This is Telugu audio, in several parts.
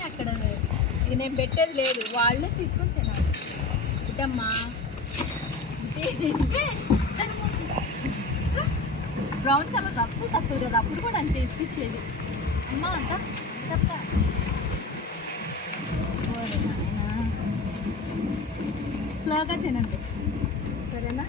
అక్కడ నేను పెట్టేది లేదు వాళ్ళే తీసుకొని తినాలి ఇదమ్మా బ్రౌన్ కలర్ తప్పు తప్పు కదా అప్పుడు కూడా అంతే ఇప్పించేది అమ్మా అంట తప్ప స్లోగా తినండి. సరేనా?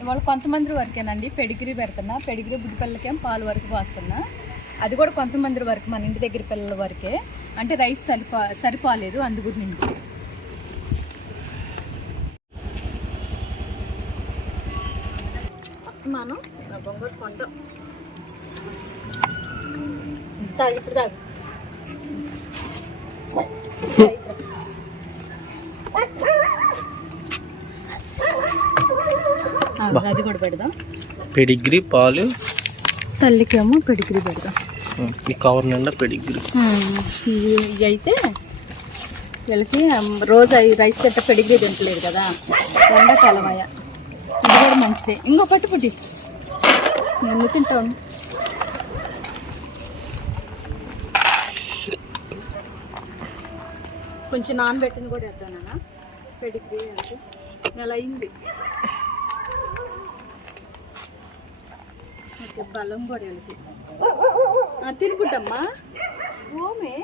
ఇవాళ కొంతమంది వరకేనండి పెడిగిరి పెడుతున్నా. పెడిగిరి బుడ్డి పిల్లలకేం పాలు వరకు పోస్తున్నా. అది కూడా కొంతమంది వరకు మన ఇంటి దగ్గర పిల్లల వరకే. అంటే రైస్ సరిపో సరిపోలేదు అందు గురించి వస్తున్నాను. నా బొంగోడు కొండ. తాగు ఇప్పుడు తాగు ఆ, అది కూడా పెడదాం. పెడిగ్రీ పాలు. తల్లికేమో పెడిగిరి పెడదాం. ఉమ్. ఈ కవర్ నిండా పెడిగ్రీ. ఇవి ఇవి అయితే వీళ్ళకి రోజు అవి రైస్ పెట్ట పెడిగ్రీ తింటలేదు కదా. ఎండాకాలం అయ్యా ఇది కూడా మంచిదే. ఇంకో పట్టు పుట్టి. నువ్వు తింటావు కొంచెం నానబెట్టింది కూడా వేద్దానా పెడిగ్రీ అంటే నెల అయింది. ఓకే బలం కూడా ఆ, తినుకుంటమ్మా. ఓమే.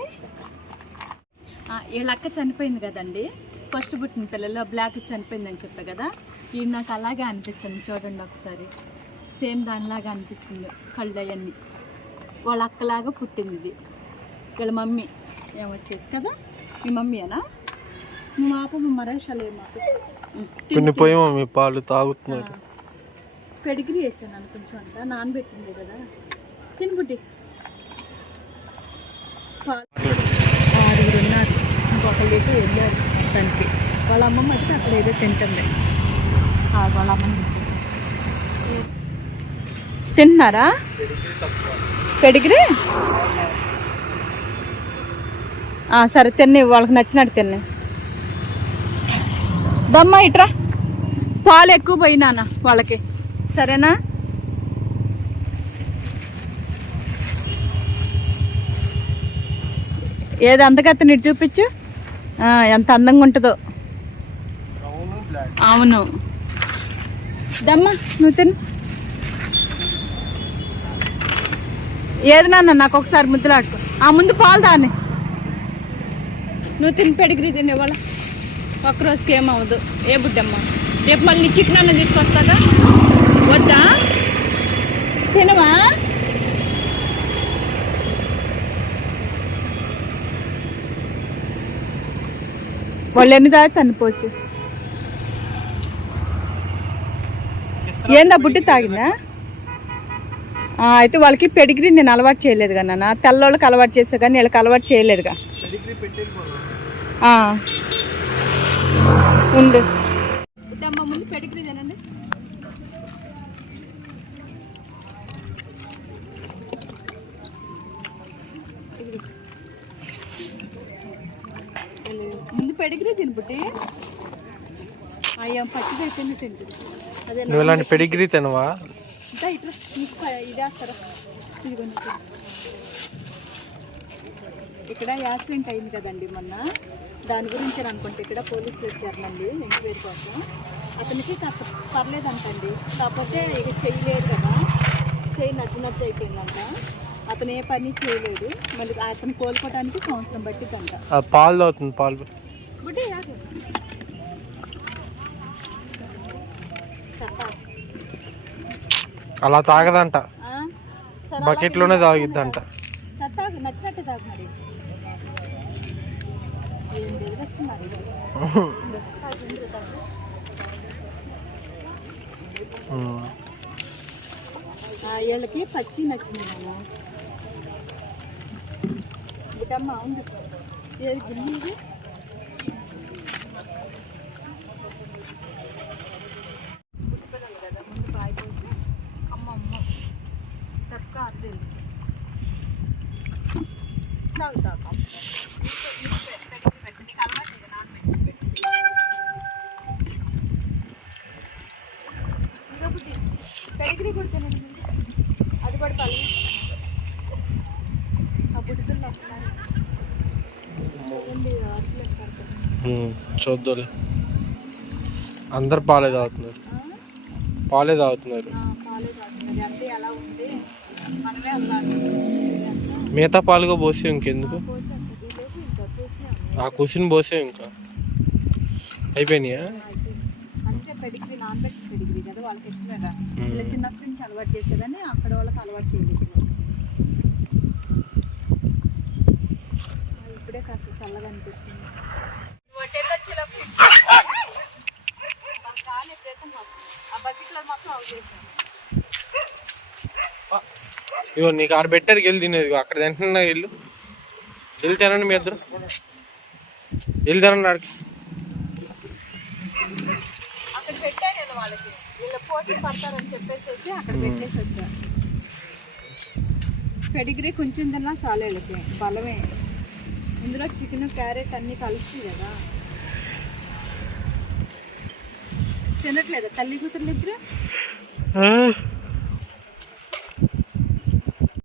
వీళ్ళ అక్క చనిపోయింది కదండి. ఫస్ట్ పుట్టిన పిల్లలు బ్లాక్ చనిపోయిందని చెప్పా కదా. ఇది నాకు అలాగే అనిపిస్తుంది చూడండి ఒకసారి. సేమ్ దానిలాగా అనిపిస్తుంది కళ్ళు అవన్నీ వాళ్ళ అక్కలాగా పుట్టింది ఇది. వీళ్ళ మమ్మీ ఏమొచ్చేసి కదా. మీ మమ్మీయేనా మా పాప మరేషాలు ఏమో పిన్నిపోయేమో మీ పాలు తాగుతున్నారు పెడిగిరి వేసాను అని కొంచెం అంత నానబెట్టింది కదా. తినబుడ్డి ఆరుగురు ఉన్నారు. ఇంకొకళ్ళు అయితే వెళ్ళారు దానికి వాళ్ళ అమ్మమ్మ అయితే అక్కడ ఏదో తింటుంది. ఆ, వాళ్ళ అమ్మమ్మ తింటుంది. తింటున్నారా పెడిగిరి? సరే తిన్ని వాళ్ళకి నచ్చినట్టు తిన్ని. దమ్మ ఇట్రా. పాలు ఎక్కువ పోయినానా వాళ్ళకి. సరేనా? ఏది అందకత్త ఇటు చూపించు. ఎంత అందంగా ఉంటుందో. అవును. దమ్మా నువ్వు తిను. ఏది నాన్న? నాకు ఒకసారి ముద్దులాడుకో. ఆ ముందు పాలు దాన్ని నువ్వు తిని పెడిగిరి తిని ఇవాళ ఒక్కరోజుకి ఏమవ్వదు. ఏ బుడ్డమ్మ? రేపు మళ్ళీ చికెన్ అన్న తీసుకొస్తాగా? వద్దా? తినవా? వాళ్ళు ఎన్ని దాకా తను పోసి? ఏందా బుడ్డి తాగిందా? అయితే వాళ్ళకి పెడిగ్రీ నేను అలవాటు చేయలేదు నాన్న. తెల్లోళ్ళకి అలవాటు చేస్తా కానీ వీళ్ళకి అలవాటు చేయలేదుగా. ఉండు. అమ్మ ముందు పెడిగ్రీ తినండి ముందు పెడిగ్రీ తినబుట్టి అయ్యా పచ్చిగా అయిపోయింది తింటుంది. అదే నువ్వు ఇలాంటి పెడిగ్రీ తినవా? ఇట్లా ఇదేస్తారా? ఇదిగోండి ఇక్కడ. యాక్సిడెంట్ అయింది కదండి మొన్న. దాని గురించి అనుకుంటే ఇక్కడ పోలీసులు వచ్చారనండి ఎంక్వైరీ కోసం. అతనికి కాస్త పర్లేదంటండి. కాకపోతే ఇక చేయలేదు కదా. చేయి నచ్చి నచ్చి అయిపోయిందంట. అతను ఏ పని చేయలేదు మళ్ళీ అతను కోలుకోవడానికి సంవత్సరం పట్టిద్దంట. ఆ పాలు తాగుతుంది పాలు. బుడ్డి. అలా తాగదంట. బకెట్లోనే తాగిద్దంట. తాగు నచ్చినట్టు తాగు మరి ఏం బెదిరిస్తున్నారు ఇది? తాగు, ఇందులో తాగు. ఉమ్. ఆ, వీళ్ళకి పచ్చి నచ్చింది నాన్న. బిడ్డమ్మ ఉంది. ఏది గిన్నె ఇది పుట్టిపిల్లలు కదా ముందు బాయ్ పోసి అమ్మ అమ్మ తప్పక అర్థం తాగుతా నీకు అలవాటు ఇది నాన్ ఇంకా బుద్ధి పెడిగ్రీ కొడుతానండి అది కూడా పల్లి ఆ బుడ్డి పిల్ల ఒకసారి చూడండి అట్లా పడుతుంది ఉమ్, చూద్దాం అందరు పాలే తాగుతున్నారు. పాలే తాగుతున్నారు. మిగతా పాలుగా పోసే ఇంకెందుకు? ఆ కుషన్ పోసే ఇంకా అయిపోయినాయా? చిన్నప్పటి నుంచి అలవాటు చేసేదని అక్కడ వాళ్ళకి అలవాటు చేయలేదు ఆ, ఇప్పుడే కాస్త చల్లగా అనిపిస్తుంది. ఇగో నీకు ఆడ పెట్టారు వెళ్ళి తినేది అక్కడ తింటున్నా ఇల్లు. వెళ్ళి తినండి మీ ఇద్దరు. వెళ్ళి తినండి ఆడికి. అక్కడ పెట్టాను నేను వాళ్ళకి. వీళ్ళ పోటీ పడతారని చెప్పేసి అక్కడ పెట్టేసి వచ్చా పెడిగ్రీ కొంచెం తిన్నా చాలు వీళ్ళకి. బలమే. ఇందులో చికెన్ క్యారెట్ అన్ని కలుస్తాయి కదా. తినట్లేదా తల్లి కూతురు దగ్గర?